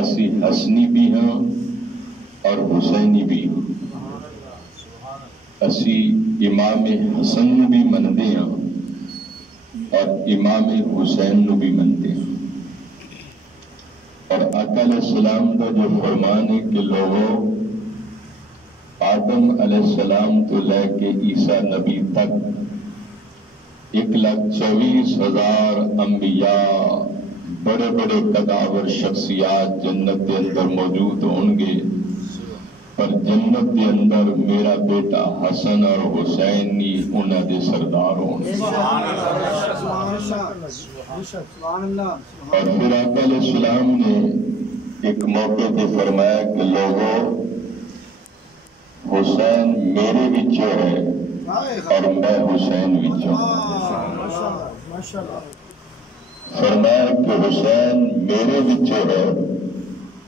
اسی حسنی بھی ہاں اور حسینی بھی ہاں، اسی امام حسن نو بھی مندے ہاں اور امام حسین نو بھی مندے ہاں۔ اور آقا علیہ السلام کا جو فرمان ہے کہ لوگوں آدم علیہ السلام تو لے کے عیسیٰ نبی تک 1,24,000 انبیاء بڑے بڑے قداور شخصیات جنت کے اندر موجود ہوں گے، پر جنت کے اندر میرا بیٹا حسن اور حسین ہی انہاں دے سردار ہوں گے۔ اور پھر آقا علیہ السلام نے ایک موقع پہ فرمایا کہ لوگوں حسین میرے وچوں ہے اور میں حسین وچوں فرمایا کہ حسین میرے وچوں ہے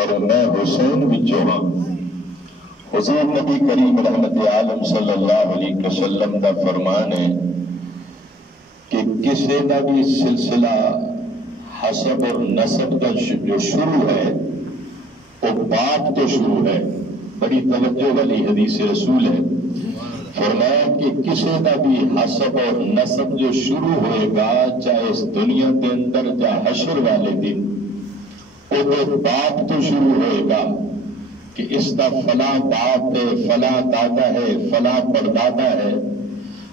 اور میں حسین وچوں ہاں۔ حضور نبی کریم رحمت عالم صلی اللہ علیہ وسلم کا فرمان ہے کہ کسی کا بھی سلسلہ حسب اور نسب کا جو شروع ہے وہ باپ تو شروع ہے۔ بڑی توجہ والی حدیث رسول ہے، فرمایا کہ کسی کا بھی حسب اور نسب جو شروع ہوئے گا چاہے اس دنیا کے اندر یا حشر والے دن، وہ باپ تو شروع ہوئے گا کہ اس کا فلاں باپ ہے، فلاں دادا ہے، فلاں پردادا ہے۔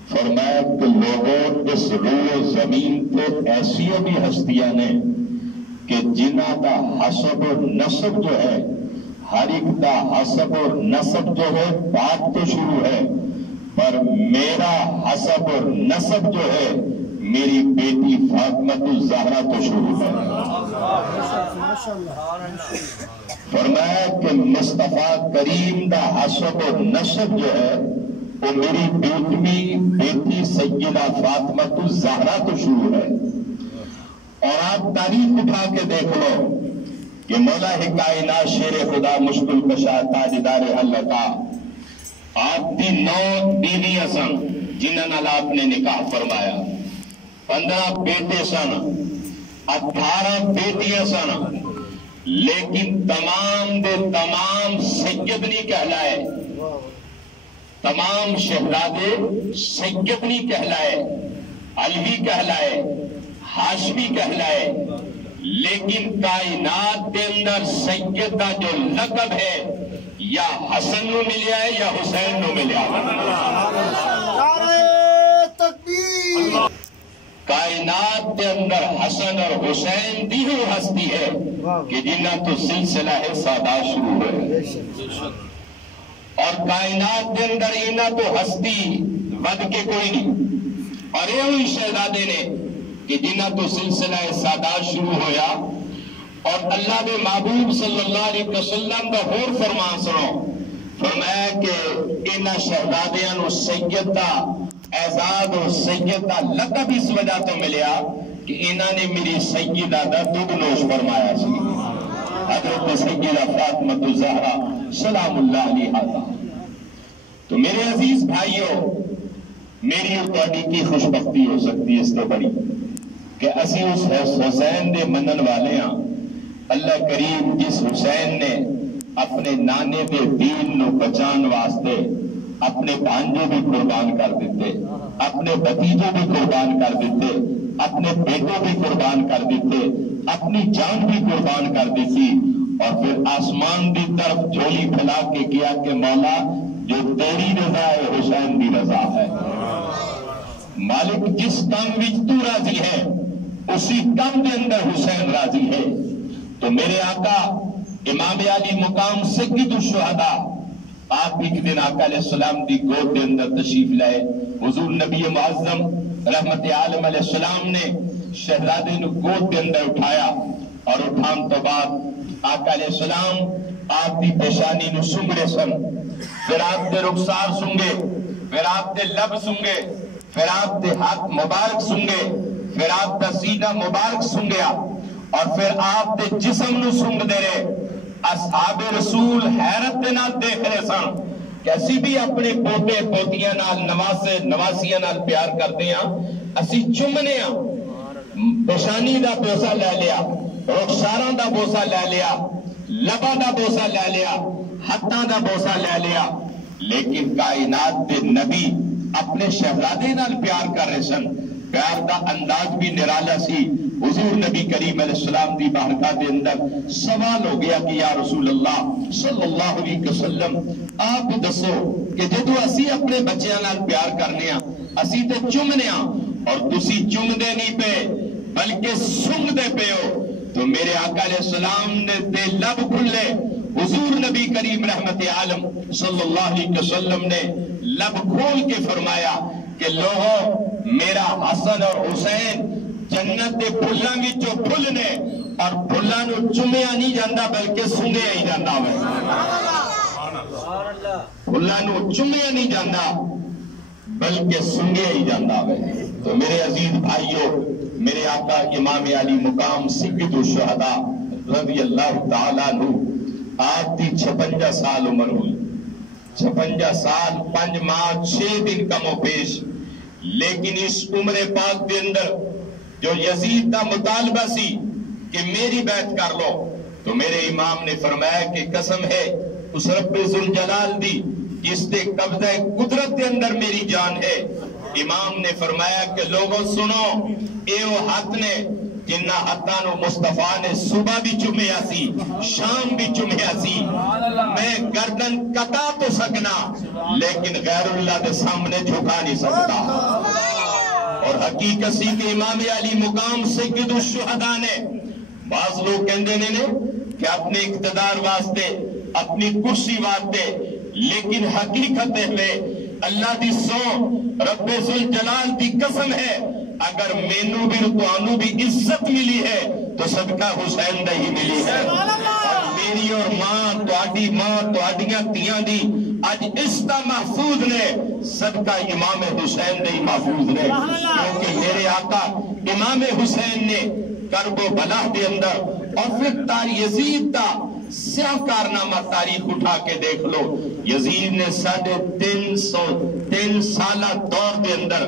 فرمایا کہ لوگوں اس روح زمین پہ ایسی بھی ہستیاں نے کہ جنہ کا حسب اور نسب جو ہے، ہر ایک کا حسب اور نسب جو ہے باپ تو شروع ہے، پر میرا حسب اور نسب جو ہے میری بیٹی فاطمہ الزہرا تو شروع ہے۔ فرمایا کہ مصطفیٰ کریم کا حسب اور نسب جو ہے وہ میری بیٹی سیدہ فاطمہ الزہرا تو شروع ہے۔ اور آپ تاریخ اٹھا کے دیکھ لو کہ مولا کائنات شیر خدا مشکل کشا تاجدار اللہ، آپ کی 9 بیویاں سن جنہاں نال آپ نے نکاح فرمایا، 15 بیٹے سن، 18 بیٹیاں سن، لیکن تمام دے تمام سید نہیں کہلائے، تمام شہزادے سید نہیں کہلائے، علوی کہلائے، ہاشمی کہلائے، لیکن کائنات کے اندر سید کا جو لقب ہے یا حسن نو ملیا ہے یا حسین نو ملیا ہے۔ کائنات کے اندر حسن اور حسین دی ہو ہستی ہے کہ جنہ تو سلسلہ ہے سادات شروع ہے، اور کائنات کے اندر انہ تو ہستی ود کے کوئی نہیں، اور یہ ہوئی شہزادے نے کہ جنہ تو سلسلہ سادات شروع ہویا۔ اور اللہ کے محبوب صلی اللہ علیہ وسلم کا اور فرمان سنو، فرمایا کہ انہ شہزادیاں نو سید کا اعزاز اور سید کا لقب اس وجہ تو ملیا کہ انہ نے میری سیدہ دا دودھ نوش فرمایا سی، حضرت سیدہ فاطمہ الزہرا سلام اللہ علیہا۔ تو میرے عزیز بھائیوں، میری اور تہاڈی کی خوش بختی ہو سکتی ہے اس تو بڑی کہ اسی اس حسین دے منن والے ہاں۔ اللہ کریم جس حسین نے اپنے نانے دے دین نو بچان واسطے اپنے بھانجے بھی قربان کر دیتے، اپنے بھتیجے بھی قربان کر دیتے، اپنے بیٹے بھی قربان کر دیتے، اپنی جان بھی قربان کر دیتی، اور پھر آسمان دی طرف جھولی پھیلا کے کیا کہ مولا جو تیری رضا ہے حسین دی رضا ہے۔ مالک جس کام وچ تو راضی ہے اسی کام کے اندر حسین راضی ہے۔ تو میرے آقا امام علی مقام سید الشہداء آپ ایک دن آقا علیہ السلام دی گود کے اندر تشریف لائے، حضور نبی معظم رحمت عالم علیہ السلام نے شہزادے نو گود کے اندر اٹھایا، اور اٹھان تو بعد آقا علیہ السلام آپ دی پیشانی نو سنگڑے سن، پھر آپ دے رخسار سنگے، پھر آپ دے لب سنگے، پھر آپ دے ہاتھ مبارک سنگے، پھر آپ دا سینہ مبارک سنگیا، اور پھر آپ دے جسم نو سنگ دے رہے۔ اصحاب رسول حیرت دے نال دیکھ رہے سن کہ اسی بھی اپنے پوتے پوتیاں نال نواسیاں نال پیار کرتے ہیں، اسی چمنے ہیں، پیشانی دا پیسہ لے لیا، رخساراں دا بوسا لے لیا، لباں دا بوسا لے لیا، ہتھاں دا بوسا لے لیا، لیکن کائنات دے نبی اپنے شہزادے نال پیار کر رہے سن۔ پیار دا انداز بھی نرالا سی۔ حضور نبی کریم علیہ السلام دی بارگاہ دے اندر سوال ہو گیا کہ یا رسول اللہ صلی اللہ علیہ وسلم آپ دسو کہ جدو اسی اپنے بچیاں نال پیار کرنے ہاں اسی تے چومنے ہاں اور تسی چوم دے نہیں پے بلکہ سنگ دے پے ہو، تو میرے آقا علیہ السلام نے دے لب کھلے۔ حضور نبی کریم رحمت عالم صلی اللہ علیہ وسلم نے لب کھول کے فرمایا کہ لوگوں میرا حسن اور حسین جنت دے پھلاں وچوں پھل نے اور پھلاں نو چومیا نہیں جاندا بلکہ سنگیا ہی جاندا ہے۔ پھلاں نو چومیا نہیں جاندا بلکہ سنگیا ہی جاندا ہے۔ تو میرے عزیز بھائیو، میرے آقا امام علی مقام سید الشہداء رضی اللہ تعالیٰ عنہ آپ دی 56 سال عمر ہوئی، 56 سال 5 ماہ 6 دن کم و پیش، لیکن اس عمر پاک دے اندر جو یزید دا مطالبہ سی کہ میری بیعت کر لو، تو میرے امام نے فرمایا کہ قسم ہے اس رب ذوالجلال دی جس دے قبضہ قدرت دے اندر میری جان ہے۔ امام نے فرمایا کہ لوگوں سنو، اے وہ ہاتھ نے جنہ ہاتھانو مصطفیٰ نے صبح بھی چومیا سی شام بھی چومیا سی، میں گردن کٹا تو سکنا لیکن غیر اللہ دے سامنے جھکا نہیں سکتا۔ اور حقیقت سی کہ امام علی مقام سید الشہداء نے، بعض لوگ کہندے نے کہ اپنے اقتدار واسطے اپنی کرسی واسطے، لیکن حقیقت ہے اللہ دی سو رب ذوالجلال دی قسم ہے اگر مینو بھی توانو بھی عزت ملی ہے تو صدقہ حسین دا ہی ملی ہے۔ اور میری اور ماں تواڈیاں تیاں دی آج اس تا محفوظ نے صدقہ امام حسین دے محفوظ نے، کیونکہ میرے آقا امام حسین نے کرب و بلا دے اندر اور پھر یزید دا سیاہ کارنامہ تاریخ اٹھا کے دیکھ لو، یزید نے 3.5 سالہ دور دے اندر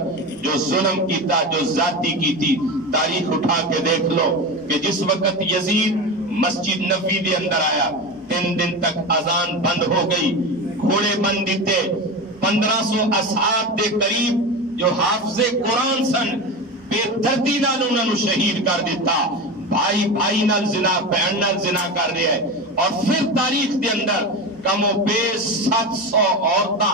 جو ظلم کیتا، جو ذاتی کی تھی، تاریخ اٹھا کے دیکھ لو کہ جس وقت یزید مسجد نبوی دے اندر آیا 3 دن تک اذان بند ہو گئی، گھوڑے بند دیتے، 1500 اصحاب دے قریب جو حافظ قرآن سن بے دردی نال انہوں نے شہید کر دیتا، بھائی نال زنا، بہن نال زنا کر رہے ہیں۔ اور پھر تاریخ دے اندر کم و بیش 700 عورتاں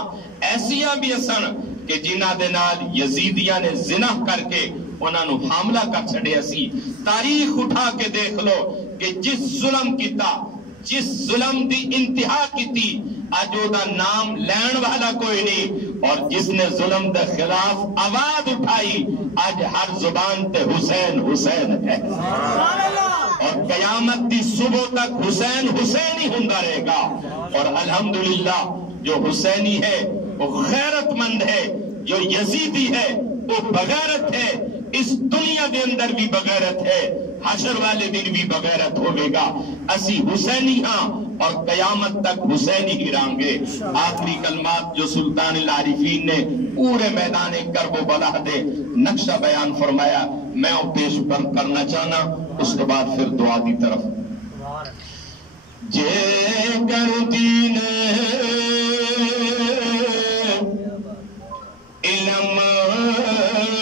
ایسیاں بھی سن کہ جنہاں دے نال یزیدیاں نے زنا کر کے انہاں نو حاملہ کر چھڑیا سی۔ تاریخ اٹھا کے دیکھ لو کہ جس ظلم کیتا، جس ظلم دی انتہا کیتی، آج او دا نام لین والا کوئی نہیں، اور جس نے ظلم دے خلاف آواز اٹھائی آج ہر زبان تے حسین حسین ہے، اور قیامت دی صبح تک حسین حسین ہی ہوندا رہے گا۔ اور الحمدللہ جو حسینی ہے وہ غیرت مند ہے، جو یزیدی ہے وہ بغیرت ہے، اس دنیا دے اندر بھی بغیرت ہے، حشر والے دن بھی بغیرت ہوئے گا۔ اسی حسینی ہاں اور قیامت تک حسینی ہی رہیں گے۔ آخری کلمات جو سلطان العارفین نے پورے میدان کرب و بلا دے نقشہ بیان فرمایا میں وہ پیش کرنا چاہنا، اس کے بعد پھر دعا دی طرف۔ جے کر دین علم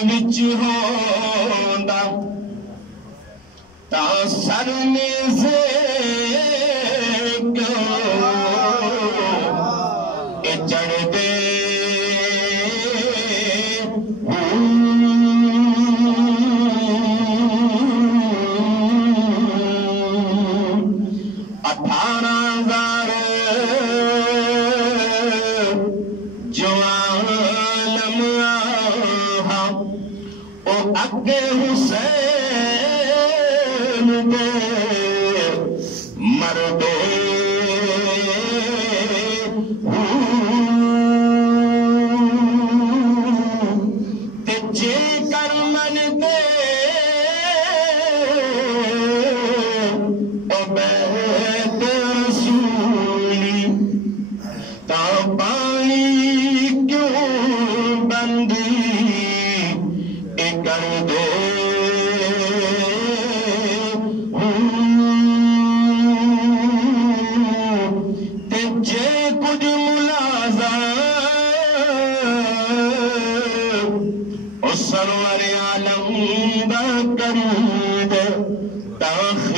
وچ ہوندا تا سر میں سے چڑھ دے فرید تا